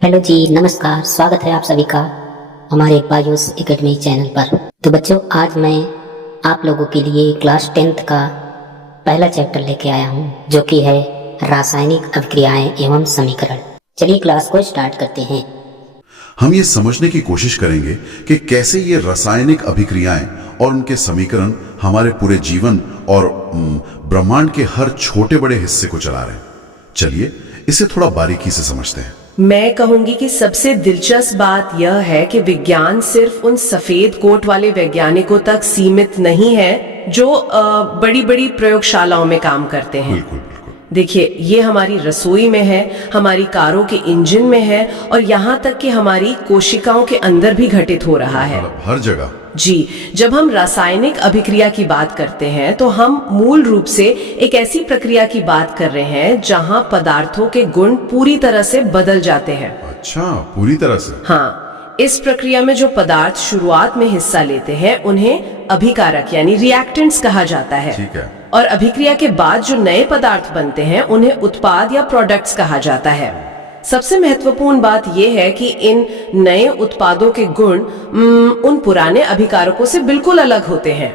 Hello जी, नमस्कार। स्वागत है आप सभी का हमारे बायोस एकेडमी चैनल पर। तो बच्चों, आज मैं आप लोगों के लिए क्लास 10th का पहला चैप्टर लेके आया हूँ, जो कि है रासायनिक अभिक्रियाएं एवं समीकरण। चलिए क्लास को स्टार्ट करते हैं। हम ये समझने की कोशिश करेंगे कि कैसे ये रासायनिक अभिक्रियाएं और उनके समीकरण हमारे पूरे जीवन और ब्रह्मांड के हर छोटे बड़े हिस्से को चला रहे हैं। चलिए इसे थोड़ा बारीकी से समझते हैं। मैं कहूंगी कि सबसे दिलचस्प बात यह है कि विज्ञान सिर्फ उन सफेद कोट वाले वैज्ञानिकों तक सीमित नहीं है जो बड़ी बड़ी प्रयोगशालाओं में काम करते हैं। बिल्कुल बिल्कुल। देखिए, ये हमारी रसोई में है, हमारी कारों के इंजन में है और यहाँ तक कि हमारी कोशिकाओं के अंदर भी घटित हो रहा है। हर जगह। जी, जब हम रासायनिक अभिक्रिया की बात करते हैं तो हम मूल रूप से एक ऐसी प्रक्रिया की बात कर रहे हैं जहां पदार्थों के गुण पूरी तरह से बदल जाते हैं। अच्छा, पूरी तरह से? हाँ, इस प्रक्रिया में जो पदार्थ शुरुआत में हिस्सा लेते हैं उन्हें अभिकारक यानी रिएक्टेंट्स कहा जाता है। ठीक है। और अभिक्रिया के बाद जो नए पदार्थ बनते हैं उन्हें उत्पाद या प्रोडक्ट्स कहा जाता है। सबसे महत्वपूर्ण बात यह है कि इन नए उत्पादों के गुण उन पुराने अभिकारकों से बिल्कुल अलग होते हैं।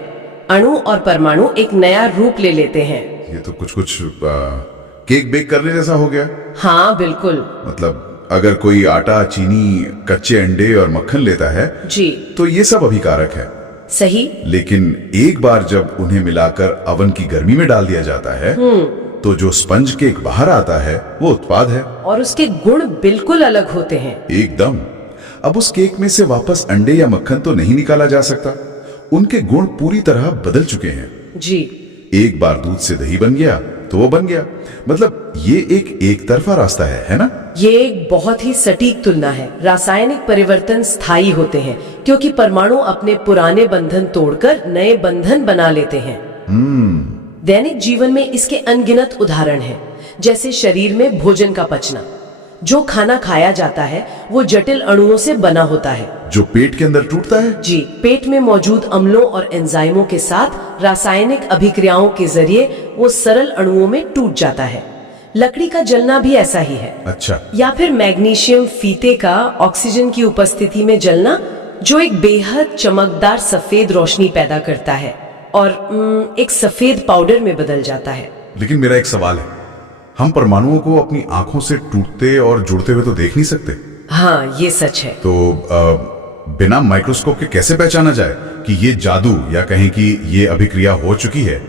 अणु और परमाणु एक नया रूप ले लेते हैं। ये तो कुछ केक बेक करने जैसा हो गया। हाँ बिल्कुल। मतलब अगर कोई आटा, चीनी, कच्चे अंडे और मक्खन लेता है जी, तो ये सब अभिकारक है। सही। लेकिन एक बार जब उन्हें मिलाकर अवन की गर्मी में डाल दिया जाता है तो जो स्पंज केक बाहर आता है वो उत्पाद है और उसके गुण बिल्कुल अलग होते हैं। एकदम। अब उस केक में से वापस अंडे या मक्खन तो नहीं निकाला जा सकता। उनके गुण पूरी तरह बदल चुके हैं। जी। एक बार दूध से दही बन गया तो वो बन गया। मतलब ये एक तरफा रास्ता है ना? ये एक बहुत ही सटीक तुलना है। रासायनिक परिवर्तन स्थायी होते हैं क्योंकि परमाणु अपने पुराने बंधन तोड़कर नए बंधन बना लेते हैं। दैनिक जीवन में इसके अनगिनत उदाहरण हैं, जैसे शरीर में भोजन का पचना। जो खाना खाया जाता है वो जटिल अणुओं से बना होता है जो पेट के अंदर टूटता है। जी, पेट में मौजूद अम्लों और एंजाइमों के साथ रासायनिक अभिक्रियाओं के जरिए वो सरल अणुओं में टूट जाता है। लकड़ी का जलना भी ऐसा ही है। अच्छा। या फिर मैग्नीशियम फीते का ऑक्सीजन की उपस्थिति में जलना, जो एक बेहद चमकदार सफेद रोशनी पैदा करता है और एक सफेद पाउडर में बदल जाता है। लेकिन मेरा एक सवाल है, हम परमाणुओं को अपनी आंखों से टूटते और जुड़ते हुए तो देख नहीं सकते। हाँ, ये सच है। तो बिना माइक्रोस्कोप के कैसे पहचाना जाए कि ये जादू या कहें कि ये अभिक्रिया हो चुकी है?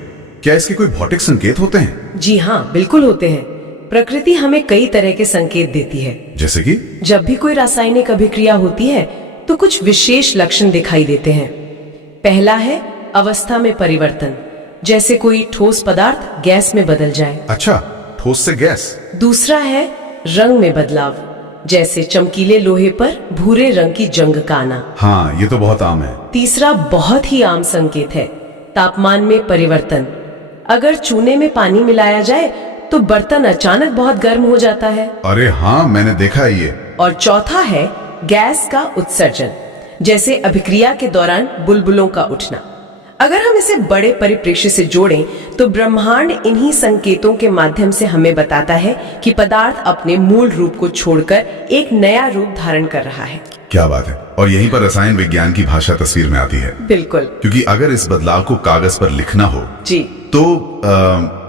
क्या इसके कोई भौतिक संकेत होते हैं? जी हाँ, बिल्कुल होते हैं। प्रकृति हमें कई तरह के संकेत देती है। जैसे कि? जब भी कोई रासायनिक अभिक्रिया होती है तो कुछ विशेष लक्षण दिखाई देते हैं। पहला है अवस्था में परिवर्तन, जैसे कोई ठोस पदार्थ गैस में बदल जाए। अच्छा, ठोस से गैस। दूसरा है रंग में बदलाव, जैसे चमकीले लोहे पर भूरे रंग की जंग का आना। हाँ, ये तो बहुत आम है। तीसरा बहुत ही आम संकेत है तापमान में परिवर्तन। अगर चूने में पानी मिलाया जाए तो बर्तन अचानक बहुत गर्म हो जाता है। अरे हाँ, मैंने देखा है ये। और चौथा है गैस का उत्सर्जन, जैसे अभिक्रिया के दौरान बुलबुलों का उठना। अगर हम इसे बड़े परिप्रेक्ष्य से जोड़ें तो ब्रह्मांड इन्हीं संकेतों के माध्यम से हमें बताता है कि पदार्थ अपने मूल रूप को छोड़कर एक नया रूप धारण कर रहा है। क्या बात है। और यहीं पर रसायन विज्ञान की भाषा तस्वीर में आती है। बिल्कुल। क्योंकि अगर इस बदलाव को कागज पर लिखना हो जी, तो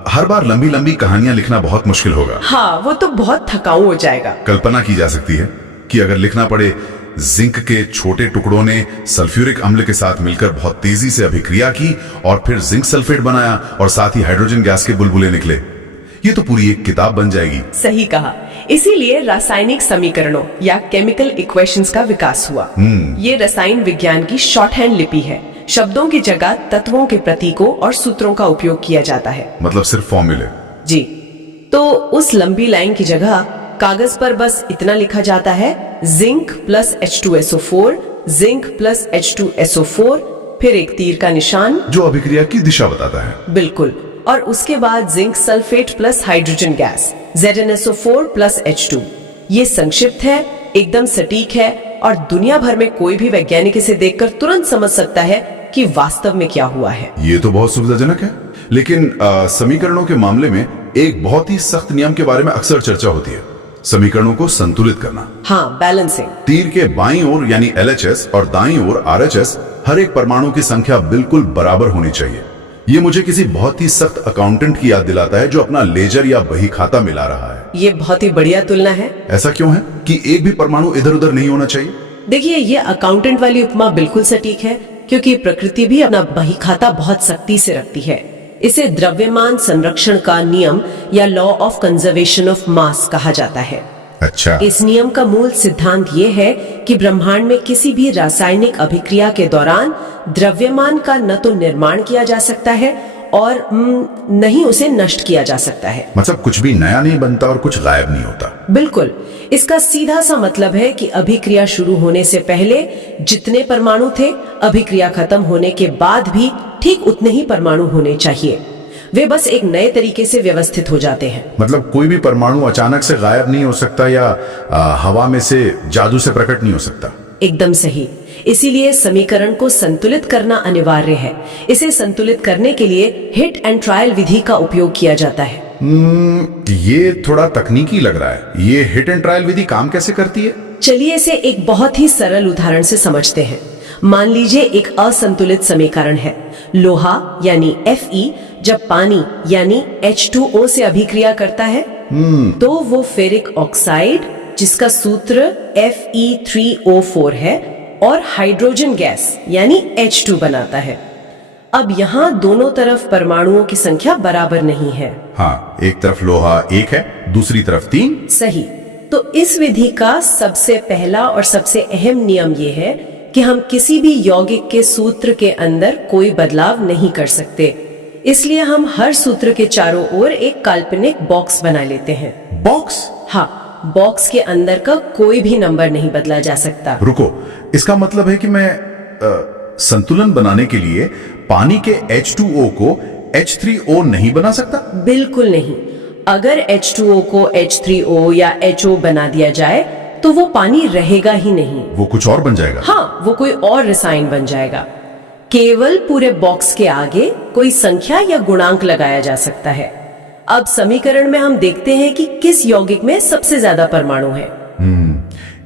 हर बार लंबी लंबी कहानियां लिखना बहुत मुश्किल होगा। हाँ, वो तो बहुत थकाऊ हो जाएगा। कल्पना की जा सकती है कि अगर लिखना पड़े जिंक के छोटे टुकड़ों ने सल्फ्यूरिक अम्ल के साथ मिलकर बहुत तेजी से अभिक्रिया की और फिर जिंक सल्फेट बनाया और साथ ही हाइड्रोजन गैस के बुलबुले निकले, ये तो पूरी एक किताब बन जाएगी। सही कहा। इसीलिए रासायनिक समीकरणों या केमिकल इक्वेशंस का विकास हुआ। ये रसायन विज्ञान की शॉर्ट हैंड लिपि है। शब्दों की जगह तत्वों के प्रतीकों और सूत्रों का उपयोग किया जाता है। मतलब सिर्फ फॉर्मूले? जी। तो उस लंबी लाइन की जगह कागज पर बस इतना लिखा जाता है, zinc plus H2SO4, zinc plus H2SO4, फिर एक तीर का निशान जो अभिक्रिया की दिशा बताता है। बिल्कुल। और उसके बाद zinc sulphate plus hydrogen gas ZnSO4 plus H2। ये संक्षिप्त है, एकदम सटीक है और दुनिया भर में कोई भी वैज्ञानिक इसे देखकर तुरंत समझ सकता है कि वास्तव में क्या हुआ है। ये तो बहुत सुविधाजनक है। लेकिन समीकरणों के मामले में एक बहुत ही सख्त नियम के बारे में अक्सर चर्चा होती है। समीकरणों को संतुलित करना। हाँ, बैलेंसिंग। तीर के बाईं ओर यानी LHS और दाईं ओर RHS, हर एक परमाणु की संख्या बिल्कुल बराबर होनी चाहिए। ये मुझे किसी बहुत ही सख्त अकाउंटेंट की याद दिलाता है जो अपना लेजर या बही खाता मिला रहा है। ये बहुत ही बढ़िया तुलना है। ऐसा क्यों है कि एक भी परमाणु इधर उधर नहीं होना चाहिए? देखिए, ये अकाउंटेंट वाली उपमा बिल्कुल सटीक है, क्योंकि प्रकृति भी अपना बही खाता बहुत सख्ती से रखती है। इसे द्रव्यमान संरक्षण का नियम या law of conservation of mass कहा जाता है। अच्छा। इस नियम का मूल सिद्धांत ये है कि ब्रह्मांड में किसी भी रासायनिक अभिक्रिया के दौरान द्रव्यमान का न तो निर्माण किया जा सकता है और न ही उसे नष्ट किया जा सकता है। मतलब कुछ भी नया नहीं बनता और कुछ गायब नहीं होता। बिल्कुल। इसका सीधा सा मतलब है कि अभिक्रिया शुरू होने से पहले जितने परमाणु थे, अभिक्रिया खत्म होने के बाद भी ठीक उतने ही परमाणु होने चाहिए। वे बस एक नए तरीके से व्यवस्थित हो जाते हैं। मतलब कोई भी परमाणु अचानक से गायब नहीं हो सकता या हवा में से जादू से प्रकट नहीं हो सकता। एकदम सही। इसीलिए समीकरण को संतुलित करना अनिवार्य है। इसे संतुलित करने के लिए हिट एंड ट्रायल विधि का उपयोग किया जाता है। ये थोड़ा तकनीकी लग रहा है। ये हिट एंड ट्रायल विधि काम कैसे करती है? चलिए इसे एक बहुत ही सरल उदाहरण से समझते हैं। मान लीजिए एक असंतुलित समीकरण है। लोहा यानी Fe जब पानी यानी H2O से अभिक्रिया करता है तो वो फेरिक ऑक्साइड, जिसका सूत्र Fe3O4 है, और हाइड्रोजन गैस यानी H2 बनाता है। अब यहाँ दोनों तरफ परमाणुओं की संख्या बराबर नहीं है। हाँ, एक तरफ लोहा 1 है, दूसरी तरफ 3। सही। तो इस विधि का सबसे पहला और सबसे अहम नियम ये है कि हम किसी भी यौगिक के सूत्र के अंदर कोई बदलाव नहीं कर सकते। इसलिए हम हर सूत्र के चारों ओर एक काल्पनिक बॉक्स बना लेते हैं। बॉक्स? हाँ, बॉक्स के अंदर का कोई भी नंबर नहीं बदला जा सकता। रुको, इसका मतलब है कि मैं संतुलन बनाने के लिए पानी के H2O को H3O नहीं बना सकता? बिल्कुल नहीं। अगर H2O को H3O या HO बना दिया जाए तो वो पानी रहेगा ही नहीं। वो कुछ और बन जाएगा? हाँ, वो कोई और रसायन बन जाएगा। केवल पूरे बॉक्स के आगे कोई संख्या या गुणांक लगाया जा सकता है। अब समीकरण में हम देखते हैं कि किस यौगिक में सबसे ज्यादा परमाणु है।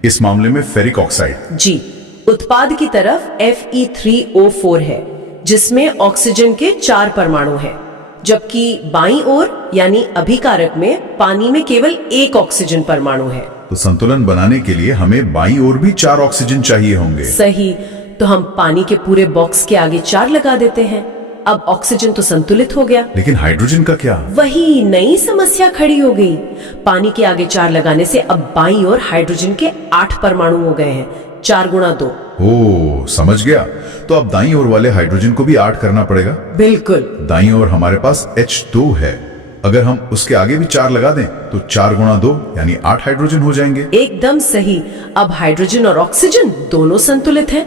इस मामले में फेरिक ऑक्साइड। जी। उत्पाद की तरफ Fe3O4 है, जिसमें ऑक्सीजन के 4 परमाणु हैं, जबकि बाईं ओर यानी अभिकारक में पानी में केवल 1 ऑक्सीजन परमाणु है। तो संतुलन बनाने के लिए हमें बाईं ओर भी 4 ऑक्सीजन चाहिए होंगे। सही। तो हम पानी के पूरे बॉक्स के आगे 4 लगा देते हैं। अब ऑक्सीजन तो संतुलित हो गया। लेकिन हाइड्रोजन का क्या? वही नई समस्या खड़ी हो गई। पानी के आगे 4 लगाने से अब बाईं ओर हाइड्रोजन के 8 परमाणु हो गए हैं। 4 गुणा 2। ओ, समझ गया। तो अब दाईं ओर वाले हाइड्रोजन को भी 8 करना पड़ेगा। बिल्कुल। दाईं ओर हमारे पास H2 है। अगर हम उसके आगे भी 4 लगा दें तो 4 गुणा 2 यानी 8 हाइड्रोजन हो जाएंगे। एकदम सही। अब हाइड्रोजन और ऑक्सीजन दोनों संतुलित हैं।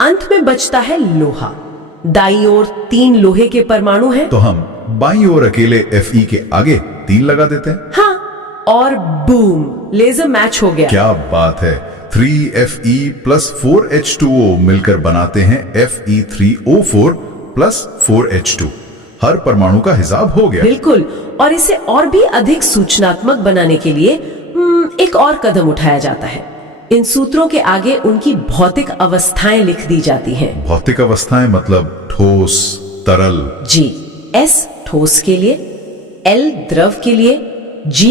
अंत में बचता है लोहा। दाईं ओर 3 लोहे के परमाणु हैं। तो हम बाईं ओर अकेले Fe के आगे 3 लगा देते हैं। हाँ, और बूम, लेजर मैच हो गया। क्या बात है। 3Fe plus 4H2O मिलकर बनाते हैं Fe3O4 plus 4H2। हर परमाणु का हिसाब हो गया। बिल्कुल। और इसे और भी अधिक सूचनात्मक बनाने के लिए एक और कदम उठाया जाता है। इन सूत्रों के आगे उनकी भौतिक अवस्थाएं लिख दी जाती हैं। भौतिक अवस्थाएं मतलब ठोस, तरल। जी। S ठोस के लिए, L द्रव के लिए, G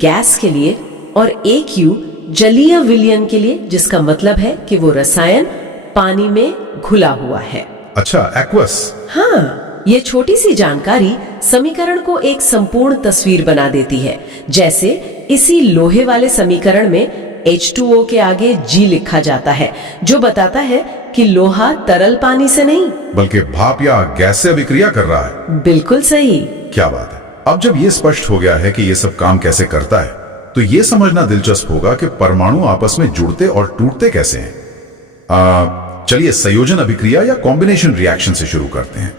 गैस के लिए और AQ जलीय विलयन के लिए, जिसका मतलब है कि वो रसायन पानी में घुला हुआ है। अच्छा, एक्वस। हाँ, ये छोटी सी जानकारी समीकरण को एक संपूर्ण तस्वीर बना देती है। जैसे इसी लोहे वाले समीकरण में H2O के आगे G लिखा जाता है, जो बताता है कि लोहा तरल पानी से नहीं बल्कि भाप या गैस से अभिक्रिया कर रहा है। बिल्कुल सही। क्या बात है। अब जब ये स्पष्ट हो गया है कि ये सब काम कैसे करता है, तो ये समझना दिलचस्प होगा कि परमाणु आपस में जुड़ते और टूटते कैसे हैं। चलिए संयोजन अभिक्रिया या कॉम्बिनेशन रिएक्शन से शुरू करते हैं।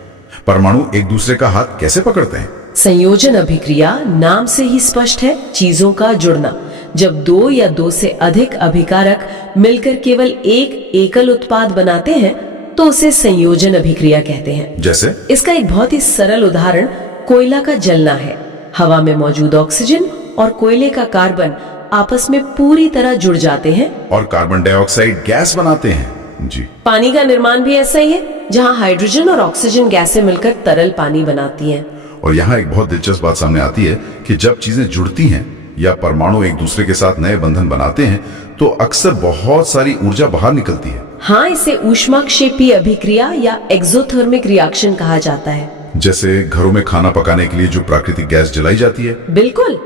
परमाणु एक दूसरे का हाथ कैसे पकड़ते हैं? संयोजन अभिक्रिया नाम से ही स्पष्ट है, चीजों का जुड़ना। जब 2 या 2 से अधिक अभिकारक मिलकर केवल एक एकल उत्पाद बनाते हैं तो उसे संयोजन अभिक्रिया कहते हैं। जैसे? इसका एक बहुत ही सरल उदाहरण कोयला का जलना है। हवा में मौजूद ऑक्सीजन और कोयले का कार्बन आपस में पूरी तरह जुड़ जाते हैं। और कार्बन डाइऑक्साइड गैस बनाते हैं। जी। पानी का निर्माण भी ऐसा ही है, जहाँ हाइड्रोजन और ऑक्सीजन गैसें मिलकर तरल पानी बनाती हैं। और यहाँ एक बहुत दिलचस्प बात सामने आती है कि जब चीजें जुड़ती हैं या परमाणु एक दूसरे के साथ नए बंधन बनाते हैं तो अक्सर बहुत सारी ऊर्जा बाहर निकलती है। हाँ, इसे ऊष्माक्षेपीय अभिक्रिया या एक्सोथर्मिक रिएक्शन कहा जाता है। जैसे घरों में खाना पकाने के लिए जो प्राकृतिक गैस जलाई जाती है। बिल्कुल।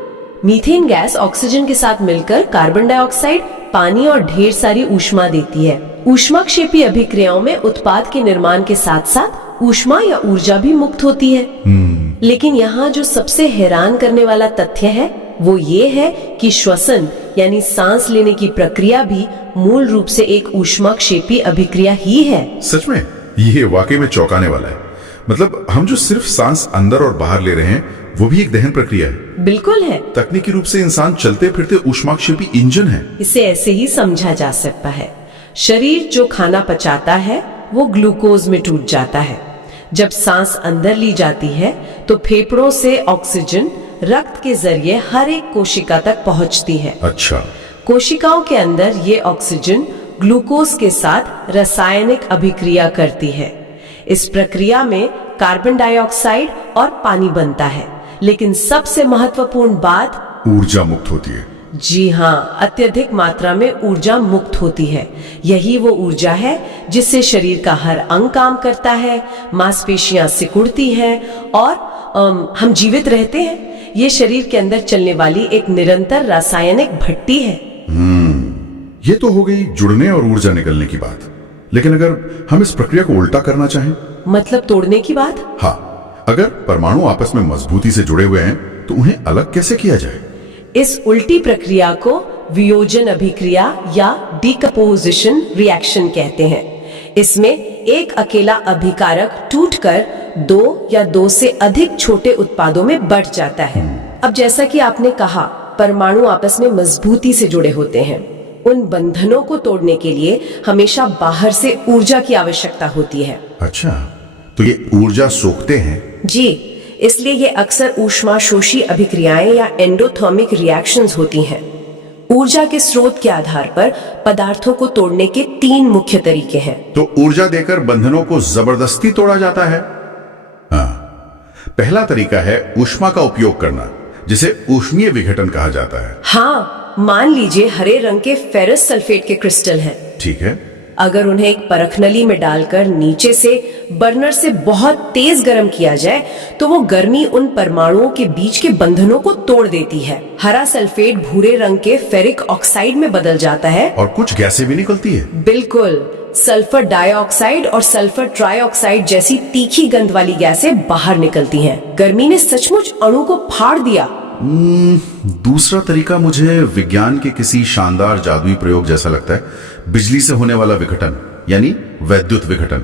मीथेन गैस ऑक्सीजन के साथ मिलकर कार्बन डाइऑक्साइड, पानी और ढेर सारी ऊष्मा देती है। ऊष्माक्षेपीय अभिक्रियाओं में उत्पाद के निर्माण के साथ साथ ऊष्मा या ऊर्जा भी मुक्त होती है। लेकिन यहाँ जो सबसे हैरान करने वाला तथ्य है वो ये है कि श्वसन यानी सांस लेने की प्रक्रिया भी मूल रूप से एक ऊष्माक्षेपीय अभिक्रिया ही है। सच में ये वाकई में चौंकाने वाला है। मतलब हम जो सिर्फ सांस अंदर और बाहर ले रहे हैं वो भी एक दहन प्रक्रिया है। बिल्कुल है। तकनीकी रूप से इंसान चलते फिरते ऊष्माक्षेपी इंजन है। इसे ऐसे ही समझा जा सकता है। शरीर जो खाना पचाता है वो ग्लूकोज में टूट जाता है। जब सांस अंदर ली जाती है तो फेफड़ों से ऑक्सीजन रक्त के जरिए हर एक कोशिका तक पहुंचती है। अच्छा। कोशिकाओं के अंदर ये ऑक्सीजन ग्लूकोज के साथ रासायनिक अभिक्रिया करती है। इस प्रक्रिया में कार्बन डाइऑक्साइड और पानी बनता है। लेकिन सबसे महत्वपूर्ण बात, ऊर्जा मुक्त होती है। जी हाँ, अत्यधिक मात्रा में ऊर्जा मुक्त होती है। यही वो ऊर्जा है जिससे शरीर का हर अंग काम करता है, मांसपेशियां सिकुड़ती हैं और हम जीवित रहते हैं। ये शरीर के अंदर चलने वाली एक निरंतर रासायनिक भट्टी है। ये तो हो गई जुड़ने और ऊर्जा निकलने की बात। लेकिन अगर हम इस प्रक्रिया को उल्टा करना चाहें, मतलब तोड़ने की बात? हाँ, अगर परमाणु आपस में मजबूती से जुड़े हुए हैं तो उन्हें अलग कैसे किया जाए? इस उल्टी प्रक्रिया को वियोजन अभिक्रिया या डिकम्पोजिशन रिएक्शन कहते हैं। इसमें एक अकेला अभिकारक टूटकर दो या दो से अधिक छोटे उत्पादों में बढ़ जाता है। अब जैसा कि आपने कहा, परमाणु आपस में मजबूती से जुड़े होते हैं। उन बंधनों को तोड़ने के लिए हमेशा बाहर से ऊर्जा की आवश्यकता होती है। अच्छा, तो ये ऊर्जा सोखते हैं? जी, इसलिए ये अक्सर ऊष्माशोषी अभिक्रियाएं या एंडोथर्मिक रिएक्शंस होती हैं। ऊर्जा के स्रोत के आधार पर पदार्थों को तोड़ने के 3 मुख्य तरीके हैं। तो ऊर्जा देकर बंधनों को जबरदस्ती तोड़ा जाता है। हाँ, पहला तरीका है ऊष्मा का उपयोग करना, जिसे ऊष्मीय विघटन कहा जाता है। हाँ, मान लीजिए हरे रंग के फेरस सल्फेट के क्रिस्टल हैं। ठीक है। अगर उन्हें एक परखनली में डालकर नीचे से बर्नर से बहुत तेज गर्म किया जाए तो वो गर्मी उन परमाणुओं के बीच के बंधनों को तोड़ देती है। हरा सल्फेट भूरे रंग के फेरिक ऑक्साइड में बदल जाता है और कुछ गैसें भी निकलती है। बिल्कुल, सल्फर डाइऑक्साइड और सल्फर ट्राइऑक्साइड जैसी तीखी गंध वाली गैसें बाहर निकलती हैं। गर्मी ने सचमुच अणु को फाड़ दिया। दूसरा तरीका मुझे विज्ञान के किसी शानदार जादुई प्रयोग जैसा लगता है, बिजली से होने वाला विघटन यानी वैद्युत विघटन।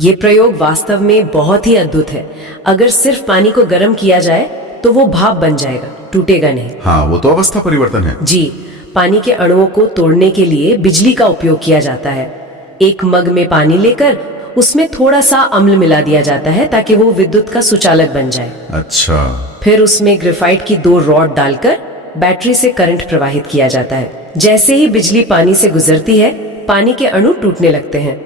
ये प्रयोग वास्तव में बहुत ही अद्भुत है। अगर सिर्फ पानी को गर्म किया जाए तो वो भाप बन जाएगा, टूटेगा नहीं। हाँ, वो तो अवस्था परिवर्तन है। जी, पानी के अणुओं को तोड़ने के लिए बिजली का उपयोग किया जाता है। एक मग में पानी लेकर उसमें थोड़ा सा अम्ल मिला दिया जाता है ताकि वो विद्युत का सुचालक बन जाए। अच्छा। फिर उसमें ग्रेफाइट की 2 रॉड डालकर बैटरी से करंट प्रवाहित किया जाता है। जैसे ही बिजली पानी से गुजरती है, पानी के अणु टूटने लगते हैं।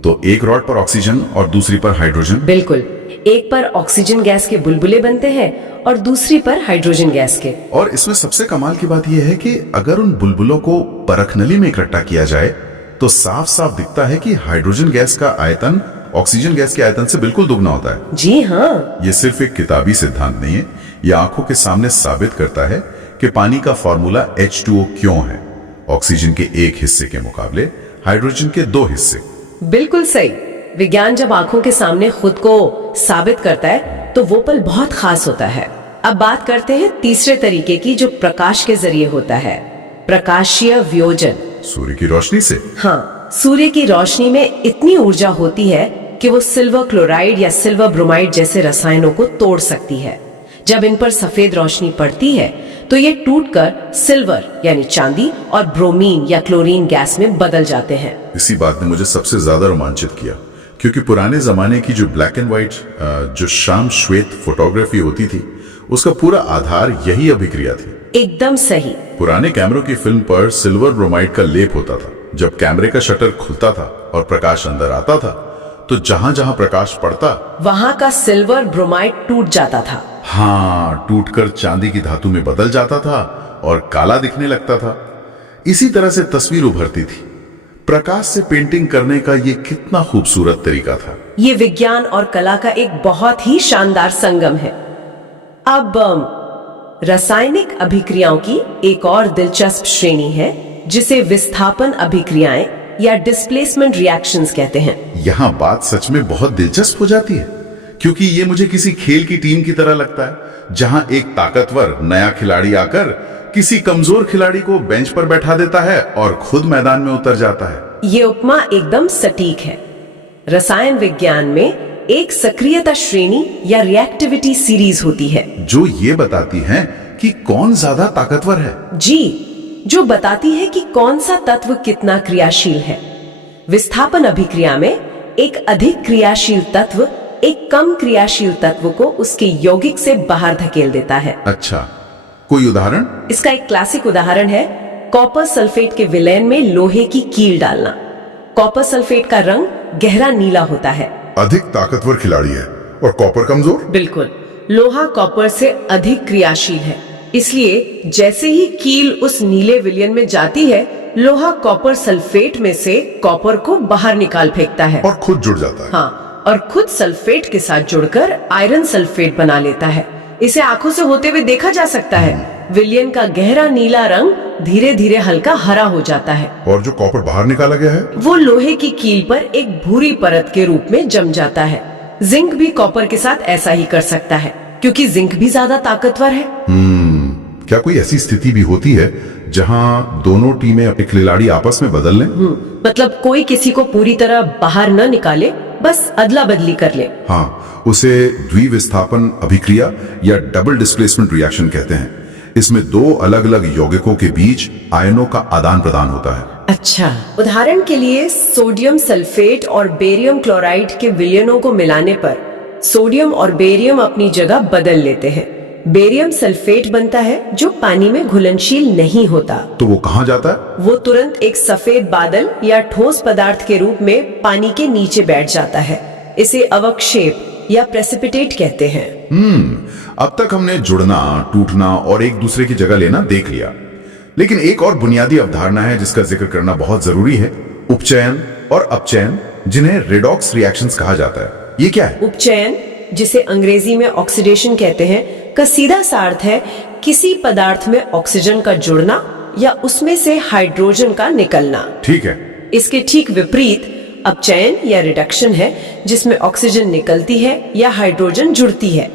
तो एक रॉड पर ऑक्सीजन और दूसरी पर हाइड्रोजन? बिल्कुल, एक पर ऑक्सीजन गैस के बुलबुले बनते हैं और दूसरी पर हाइड्रोजन गैस के। और इसमें सबसे कमाल की बात यह है कि अगर उन बुलबुलों को परखनली में इकट्ठा किया जाए तो साफ साफ दिखता है कि हाइड्रोजन गैस का आयतन ऑक्सीजन गैस के आयतन से बिल्कुल दुगना होता है। जी हाँ, ये सिर्फ एक किताबी सिद्धांत नहीं है, ये आंखों के सामने साबित करता है कि पानी का फॉर्मूला H2O क्यों है, ऑक्सीजन के एक हिस्से के मुकाबले हाइड्रोजन के 2 हिस्से। बिल्कुल सही। विज्ञान जब आंखों के सामने खुद को साबित करता है तो वो पल बहुत खास होता है। अब बात करते हैं तीसरे तरीके की, जो प्रकाश के जरिए होता है, प्रकाशीय वियोजन। सूर्य की रोशनी से? हाँ, सूर्य की रोशनी में इतनी ऊर्जा होती है कि वो सिल्वर क्लोराइड या सिल्वर ब्रोमाइड जैसे रसायनों को तोड़ सकती है। जब इन पर सफेद रोशनी पड़ती है तो ये टूटकर सिल्वर यानी चांदी और ब्रोमीन या क्लोरीन गैस में बदल जाते हैं। इसी बात ने मुझे सबसे ज्यादा रोमांचित किया, क्योंकि पुराने जमाने की जो ब्लैक एंड व्हाइट जो शाम श्वेत फोटोग्राफी होती थी, उसका पूरा आधार यही अभिक्रिया थी। एकदम सही। पुराने कैमरों की फिल्म पर सिल्वर ब्रोमाइड का लेप होता था। जब कैमरे का शटर खुलता था और प्रकाश अंदर आता था तो जहां जहां प्रकाश पड़ता वहां का सिल्वर ब्रोमाइड टूट जाता था। हाँ, टूटकर चांदी की धातु में बदल जाता था और काला दिखने लगता था। इसी तरह से तस्वीर उभरती थी। प्रकाश से पेंटिंग करने का ये कितना खूबसूरत तरीका था। ये विज्ञान और कला का एक बहुत ही शानदार संगम है। अब रासायनिक अभिक्रियाओं की एक और दिलचस्प श्रेणी है जिसे विस्थापन अभिक्रियाएं या डिस्प्लेसमेंट रिएक्शंस कहते हैं। यहाँ बात सच में बहुत दिलचस्प हो जाती है, क्योंकि ये मुझे किसी खेल की टीम की तरह लगता है, जहां एक ताकतवर नया खिलाड़ी आकर किसी कमजोर खिलाड़ी को बेंच पर बैठा देता है और खुद मैदान में उतर जाता है। ये उपमा एकदम सटीक है। रसायन विज्ञान में एक सक्रियता श्रेणी या रिएक्टिविटी सीरीज होती है जो ये बताती है कि कौन ज्यादा ताकतवर है। जी, जो बताती है कि कौन सा तत्व कितना क्रियाशील है। विस्थापन अभिक्रिया में एक अधिक क्रियाशील तत्व एक कम क्रियाशील तत्व को उसके यौगिक से बाहर धकेल देता है। अच्छा, कोई उदाहरण? इसका एक क्लासिक उदाहरण है कॉपर सल्फेट के विलयन में लोहे की कील डालना। कॉपर सल्फेट का रंग गहरा नीला होता है। अधिक ताकतवर खिलाड़ी है और कॉपर कमजोर। बिल्कुल, लोहा कॉपर से अधिक क्रियाशील है, इसलिए जैसे ही कील उस नीले विलयन में जाती है, लोहा कॉपर सल्फेट में से कॉपर को बाहर निकाल फेंकता है और खुद जुड़ जाता है। हाँ, और खुद सल्फेट के साथ जुड़कर आयरन सल्फेट बना लेता है। इसे आंखों से होते हुए देखा जा सकता है। विलयन का गहरा नीला रंग धीरे धीरे हल्का हरा हो जाता है और जो कॉपर बाहर निकाला गया है वो लोहे की कील पर एक भूरी परत के रूप में जम जाता है। जिंक भी कॉपर के साथ ऐसा ही कर सकता है, क्योंकि जिंक भी ज्यादा ताकतवर है। क्या कोई ऐसी स्थिति भी होती है जहां दोनों टीमें अपने खिलाड़ी आपस में बदल लें? मतलब कोई किसी को पूरी तरह बाहर न निकाले, बस अदला बदली कर ले। हाँ, उसे द्विविस्थापन अभिक्रिया या डबल डिस्प्लेसमेंट रिएक्शन कहते हैं। इसमें दो अलग अलग यौगिकों के बीच आयनों का आदान प्रदान होता है। अच्छा, उदाहरण के लिए सोडियम सल्फेट और बेरियम क्लोराइड के विलयनों को मिलाने पर सोडियम और बेरियम अपनी जगह बदल लेते हैं। बेरियम सल्फेट बनता है जो पानी में घुलनशील नहीं होता। तो वो कहाँ जाता है? वो तुरंत एक सफेद बादल या ठोस पदार्थ के रूप में पानी के नीचे बैठ जाता है। इसे अवक्षेप या प्रेसिपिटेट कहते हैं। अब तक हमने जुड़ना, टूटना और एक दूसरे की जगह लेना देख लिया, लेकिन एक और बुनियादी अवधारणा है जिसका जिक्र करना बहुत जरूरी है, उपचयन और अपचयन, जिन्हें रेडॉक्स रिएक्शंस कहा जाता है। ये क्या है? उपचयन, जिसे अंग्रेजी में ऑक्सीडेशन कहते हैं, का सीधा सा अर्थ है किसी पदार्थ में ऑक्सीजन का जुड़ना या उसमें से हाइड्रोजन का निकलना। ठीक है। इसके ठीक विपरीत अपचयन या रिडक्शन है, जिसमें ऑक्सीजन निकलती है या हाइड्रोजन जुड़ती है।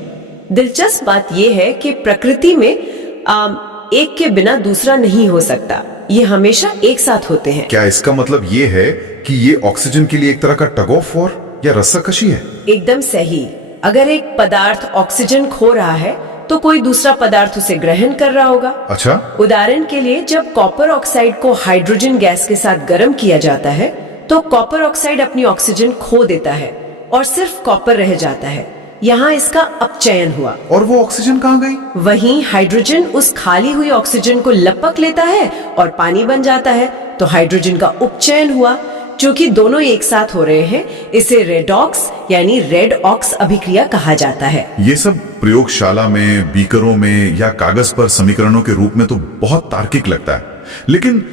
दिलचस्प बात यह है कि प्रकृति में एक के बिना दूसरा नहीं हो सकता, ये हमेशा एक साथ होते हैं। क्या इसका मतलब ये है कि ये ऑक्सीजन के लिए एक तरह का टग ऑफ वॉर या रस्साकशी है? एकदम सही। अगर एक पदार्थ ऑक्सीजन खो रहा है तो कोई दूसरा पदार्थ उसे ग्रहण कर रहा होगा। अच्छा। उदाहरण के लिए जब कॉपर ऑक्साइड को हाइड्रोजन गैस के साथ गर्म किया जाता है तो कॉपर ऑक्साइड अपनी ऑक्सीजन खो देता है और सिर्फ कॉपर रह जाता है। यहाँ इसका अपचयन हुआ। और वो ऑक्सीजन कहाँ गई? वहीं हाइड्रोजन उस खाली हुई ऑक्सीजन को लपक लेता है और पानी बन जाता है, तो हाइड्रोजन का उपचयन हुआ। चूंकि दोनों एक साथ हो रहे हैं, इसे रेडॉक्स यानी रेड ऑक्स अभिक्रिया कहा जाता है। ये सब प्रयोगशाला में, बीकरों में या कागज पर समीकरणों के रूप में तो बहुत तार्किक लगता है, लेकिन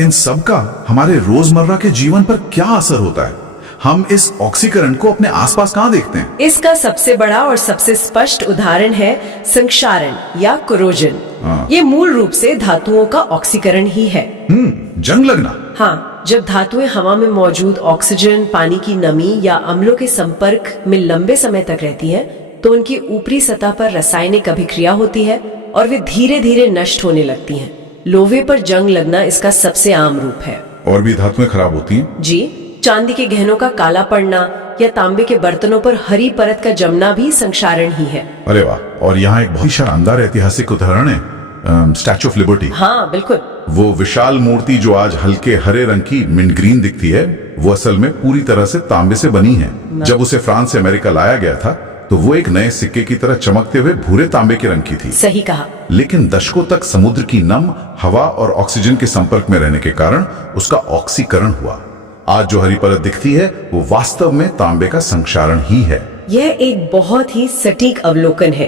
इन सब का हमारे रोजमर्रा के जीवन पर क्या असर होता है? हम इस ऑक्सीकरण को अपने आसपास कहाँ देखते हैं? इसका सबसे बड़ा और सबसे स्पष्ट उदाहरण है संक्षारण या कोरोजन। ये मूल रूप से धातुओं का ऑक्सीकरण ही है। जंग लगना। हाँ, जब धातुएं हवा में मौजूद ऑक्सीजन, पानी की नमी या अम्लों के संपर्क में लंबे समय तक रहती हैं, तो उनकी ऊपरी सतह पर रासायनिक अभिक्रिया होती है और वे धीरे धीरे नष्ट होने लगती हैं। लोहे पर जंग लगना इसका सबसे आम रूप है। और भी धातुएं खराब होती हैं? जी, चांदी के गहनों का काला पड़ना या तांबे के बर्तनों पर हरी परत का जमना भी संक्षारण ही है। अरे वाह! और यहाँ एक बहुत ही शानदार ऐतिहासिक उदाहरण है, स्टैच्यू ऑफ लिबर्टी। हाँ बिल्कुल। वो विशाल मूर्ति जो आज हल्के हरे रंग की मिंट ग्रीन दिखती है, वो असल में पूरी तरह से तांबे से बनी है। जब उसे फ्रांस से अमेरिका लाया गया था तो वो एक नए सिक्के की तरह चमकते हुए भूरे तांबे के रंग की थी। सही कहा। लेकिन दशकों तक समुद्र की नम हवा और ऑक्सीजन के संपर्क में रहने के कारण उसका ऑक्सीकरण हुआ। आज जो हरी परत दिखती है वो वास्तव में तांबे का संक्षारण ही है। यह एक बहुत ही सटीक अवलोकन है।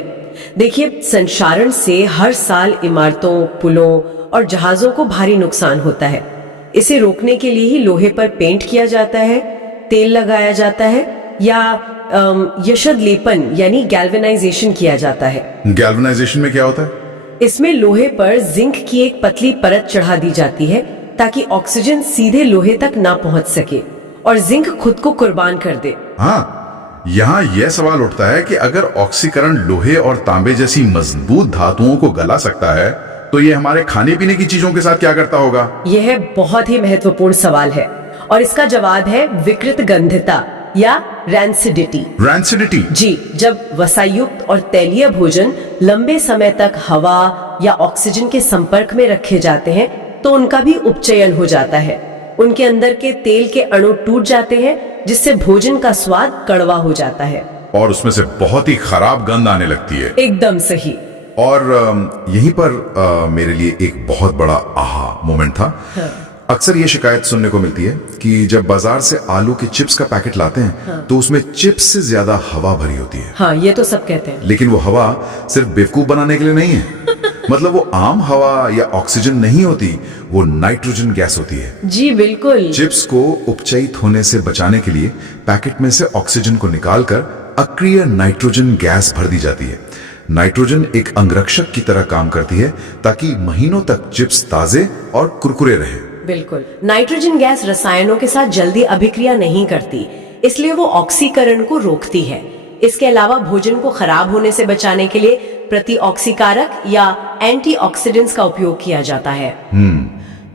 देखिए, संक्षारण से हर साल इमारतों, पुलों और जहाजों को भारी नुकसान होता है। इसे रोकने के लिए ही लोहे पर पेंट किया जाता है, तेल लगाया जाता है या यशद लेपन यानी गैल्वेनाइजेशन किया जाता है। गैल्वेनाइजेशन में क्या होता है? इसमें लोहे पर जिंक की एक पतली परत चढ़ा दी जाती है ताकि ऑक्सीजन सीधे लोहे तक ना पहुंच सके और जिंक खुद को कुर्बान कर दे। हाँ, यहाँ यह सवाल उठता है कि अगर ऑक्सीकरण लोहे और तांबे जैसी मजबूत धातुओं को गला सकता है तो ये हमारे खाने पीने की चीजों के साथ क्या करता होगा? यह बहुत ही महत्वपूर्ण सवाल है और इसका जवाब है विकृत गंधता या रैंसिडिटी। रैंसिडिटी? जी, जब वसायुक्त और तैलीय भोजन लंबे समय तक हवा या ऑक्सीजन के संपर्क में रखे जाते हैं तो उनका भी उपचयन हो जाता है। उनके अंदर के तेल के अणु टूट जाते हैं जिससे भोजन का स्वाद कड़वा हो जाता है और उसमें से बहुत ही खराब गंध आने लगती है। एकदम सही। और यहीं पर मेरे लिए एक बहुत बड़ा आहा मोमेंट था। हाँ। अक्सर ये शिकायत सुनने को मिलती है कि जब बाजार से आलू के चिप्स का पैकेट लाते हैं तो उसमें चिप्स से ज्यादा हवा भरी होती है। हाँ, ये तो सब कहते हैं। लेकिन वो हवा सिर्फ बेवकूफ बनाने के लिए नहीं है। मतलब वो आम हवा या ऑक्सीजन नहीं होती, वो नाइट्रोजन गैस होती है। जी बिल्कुल। चिप्स को उपचयित होने से बचाने के लिए पैकेट में से ऑक्सीजन को निकालकर अक्रिय नाइट्रोजन गैस भर दी जाती है। नाइट्रोजन एक अंगरक्षक की तरह काम करती है ताकि महीनों तक चिप्स ताजे और कुरकुरे रहें। बिल्कुल। नाइट्रोजन गैस रसायनों के साथ जल्दी अभिक्रिया नहीं करती, इसलिए वो ऑक्सीकरण को रोकती है। इसके अलावा भोजन को खराब होने से बचाने के लिए प्रतिऑक्सीकारक या एंटीऑक्सीडेंट्स का उपयोग किया जाता है।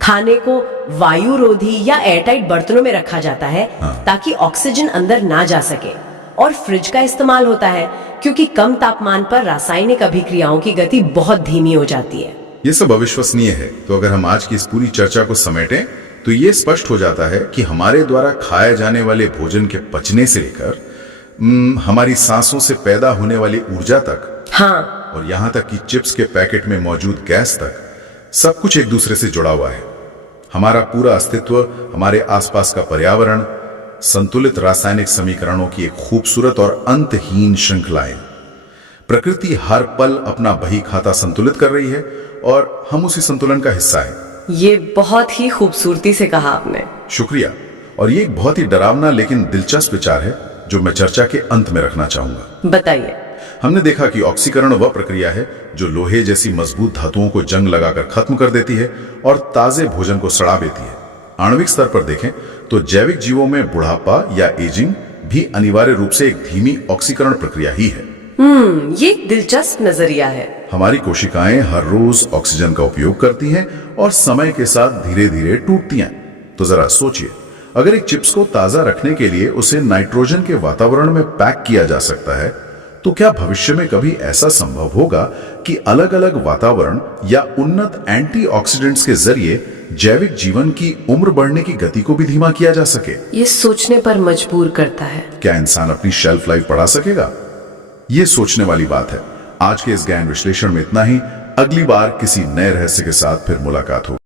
खाने को वायु रोधी या एयरटाइट बर्तनों में रखा जाता है ताकि ऑक्सीजन अंदर ना जा सके। और फ्रिज का इस्तेमाल होता है क्योंकि कम तापमान पर रासायनिक अभिक्रियाओं की गति बहुत धीमी हो जाती है। ये सब अविश्वसनीय है। तो अगर हम आज की इस पूरी चर्चा को समेटें तो ये स्पष्ट हो जाता है कि हमारे द्वारा खाए जाने वाले भोजन के पचने से लेकर हमारी सांसों से पैदा होने वाली ऊर्जा तक, हाँ, और यहाँ तक कि चिप्स के पैकेट में मौजूद गैस तक, सब कुछ एक दूसरे से जुड़ा हुआ है। हमारा पूरा अस्तित्व, हमारे आसपास का पर्यावरण, संतुलित रासायनिक समीकरणों की एक खूबसूरत और अंतहीन श्रृंखला है। प्रकृति हर पल अपना बही खाता संतुलित कर रही है और हम उसी संतुलन का हिस्सा है। ये बहुत ही खूबसूरती से कहा आपने। शुक्रिया। और ये एक बहुत ही डरावना लेकिन दिलचस्प विचार है जो मैं चर्चा के अंत में रखना चाहूंगा। बताइए। हमने देखा कि ऑक्सीकरण वह प्रक्रिया है जो लोहे जैसी मजबूत धातुओं को जंग लगाकर खत्म कर देती है और ताजे भोजन को सड़ा देती है। आणविक स्तर पर देखें तो जैविक जीवों में बुढ़ापा या एजिंग भी अनिवार्य रूप से एक धीमी ऑक्सीकरण प्रक्रिया ही है। ये एक दिलचस्प नजरिया है। हमारी कोशिकाएं हर रोज ऑक्सीजन का उपयोग करती हैं और समय के साथ धीरे धीरे टूटती हैं। तो जरा सोचिए, अगर एक चिप्स को ताजा रखने के लिए उसे नाइट्रोजन के वातावरण में पैक किया जा सकता है तो क्या भविष्य में कभी ऐसा संभव होगा कि अलग अलग वातावरण या उन्नत एंटीऑक्सीडेंट्स के जरिए जैविक जीवन की उम्र बढ़ने की गति को भी धीमा किया जा सके? ये सोचने पर मजबूर करता है। क्या इंसान अपनी शेल्फ लाइफ बढ़ा सकेगा? ये सोचने वाली बात है। आज के इस गहन विश्लेषण में इतना ही। अगली बार किसी नए रहस्य के साथ फिर मुलाकात होगी।